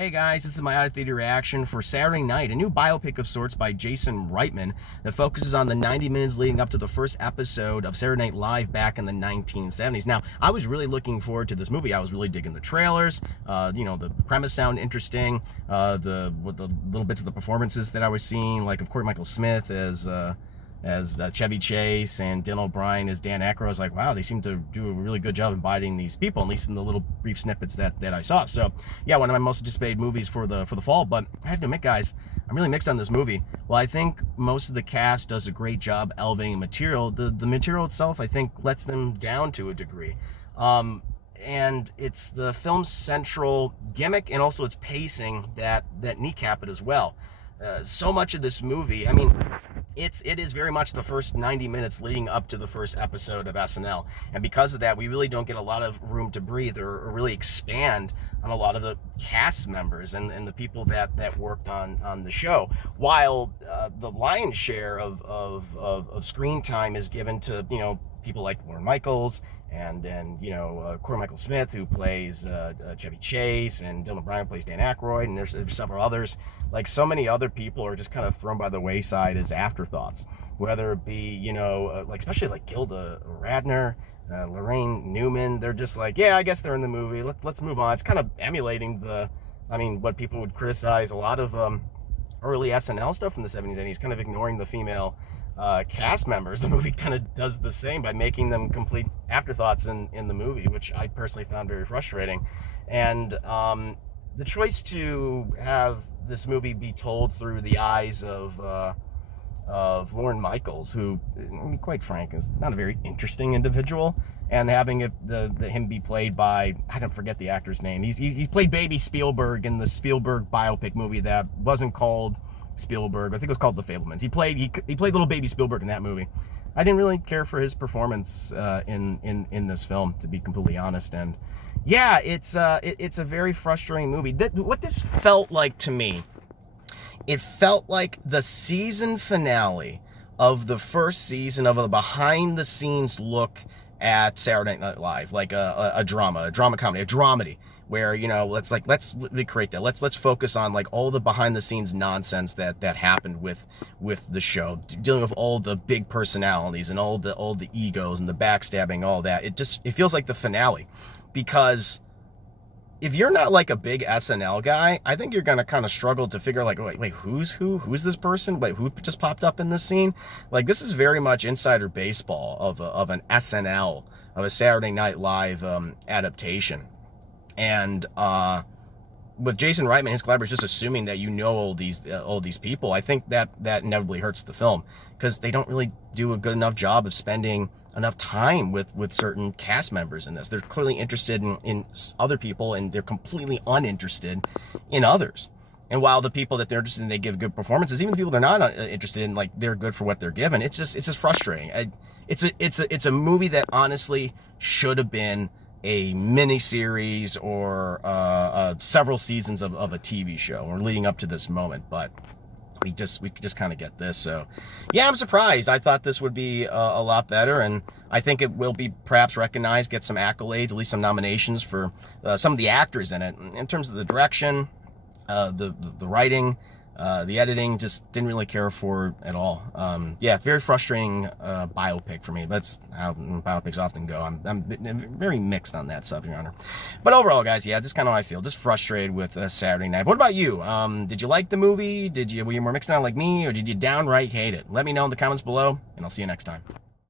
Hey guys, this is my out-of-theater reaction for Saturday Night, a new biopic of sorts by Jason Reitman that focuses on the 90 minutes leading up to the first episode of Saturday Night Live back in the 1970s. Now, I was really looking forward to this movie. I was really digging the trailers. The premise sounded interesting. The little bits of the performances that I was seeing, like of course Michael Smith as Chevy Chase and Dylan O'Brien as Dan Aykroyd. I was like, wow, they seem to do a really good job embodying these people, at least in the little brief snippets that I saw. So yeah, one of my most anticipated movies for the fall. But I have to admit, guys, I'm really mixed on this movie. Well, I think most of the cast does a great job elevating material. The material itself, I think, lets them down to a degree. And it's the film's central gimmick and also its pacing that kneecap it as well. So much of this movie, I mean, it is very much the first 90 minutes leading up to the first episode of SNL, and because of that, we really don't get a lot of room to breathe or really expand on a lot of the cast members and the people that worked on the show. While the lion's share of screen time is given to people like Lorne Michaels and Corey Michael Smith, who plays Chevy Chase, and Dylan O'Brien plays Dan Aykroyd, and there's several others. Like, so many other people are just kind of thrown by the wayside as afterthoughts, whether it be especially like Gilda Radner, Lorraine Newman. They're just like, yeah, I guess they're in the movie, let's move on. It's kind of emulating what people would criticize a lot of early SNL stuff from the 70s and 80s, kind of ignoring the female cast members. The movie kind of does the same by making them complete afterthoughts in the movie, which I personally found very frustrating. And the choice to have this movie be told through the eyes of Lorne Michaels, who, I mean, quite frank, is not a very interesting individual, and having him be played by, I don't forget the actor's name. He played Baby Spielberg in the Spielberg biopic movie that wasn't called Spielberg. I think it was called The Fabelmans. He played little Baby Spielberg in that movie. I didn't really care for his performance in this film, to be completely honest. And yeah, it's a very frustrating movie. What this felt like to me, it felt like the season finale of the first season of a behind-the-scenes look at Saturday Night Live, like a drama comedy, a dramedy, where let's recreate that. Let's focus on like all the behind-the-scenes nonsense that happened with the show, dealing with all the big personalities and all the egos and the backstabbing, all that. It feels like the finale, because if you're not like a big SNL guy, I think you're gonna kind of struggle to figure like, wait, who's this person? Wait, who just popped up in this scene? Like, this is very much insider baseball of an SNL, of a Saturday Night Live adaptation. And with Jason Reitman, his collaborators, just assuming that all these people, I think that inevitably hurts the film, because they don't really do a good enough job of spending enough time with certain cast members in this. They're clearly interested in other people, and they're completely uninterested in others. And while the people that they're interested in, they give good performances, even the people they're not interested in, like, they're good for what they're given. It's just frustrating. It's a movie that honestly should have been a mini-series or several seasons of a TV show. We're leading up to this moment, but we just kind of get this. So yeah, I'm surprised. I thought this would be a lot better, and I think it will be perhaps recognized, get some accolades, at least some nominations for some of the actors in it. In terms of the direction, the writing, the editing, just didn't really care for at all. Yeah, very frustrating biopic for me. That's how biopics often go. I'm very mixed on that subject matter. But overall, guys, yeah, just kind of how I feel. Just frustrated with Saturday Night. What about you? Did you like the movie? Were you more mixed on like me, or did you downright hate it? Let me know in the comments below, and I'll see you next time.